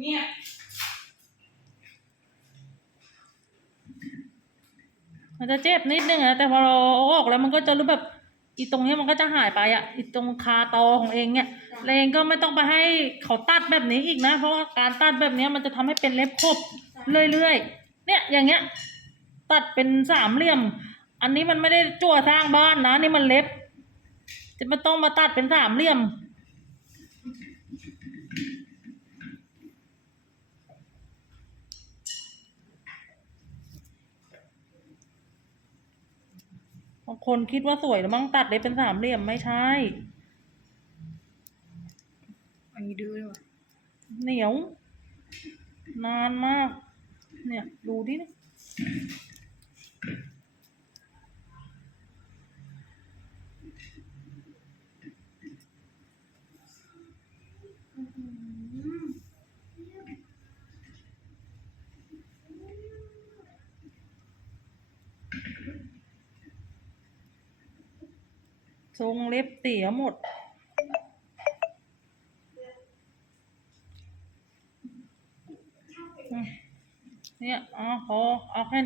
เนี่ยมันจะเจ็บนิดนึงนะแต่พอเราเอาออกแล้วมันก็จะรู้แบบอีตรงเนี้ยมันก็จะหายไปอะอีตรงคาตอของเองเนี่ยแล้วเองก็ไม่ต้องไปให้เขาตัดแบบนี้อีกนะ เพราะว่าการตัดแบบเนี้ยมันจะทำให้เป็นเล็บครบเรื่อยๆเนี่ยอย่างเงี้ย ตัดเป็นสามเหลี่ยม อันนี้มันไม่ได้จั่วสร้างบ้านนะนี่มันเล็บ จะไม่ต้องมาตัดเป็นสามเหลี่ยมางคนคิดว่าสวยแล้วมั้งตัดเล็บเป็นสามเหลี่ยมไม่ใช่ อันนี้ดื้อเลยว่ะเหนียว นานมาก เนี่ยดูดิ ทรงเล็บเสียหมด เนี่ย อ๋อพอเอาแค่นี้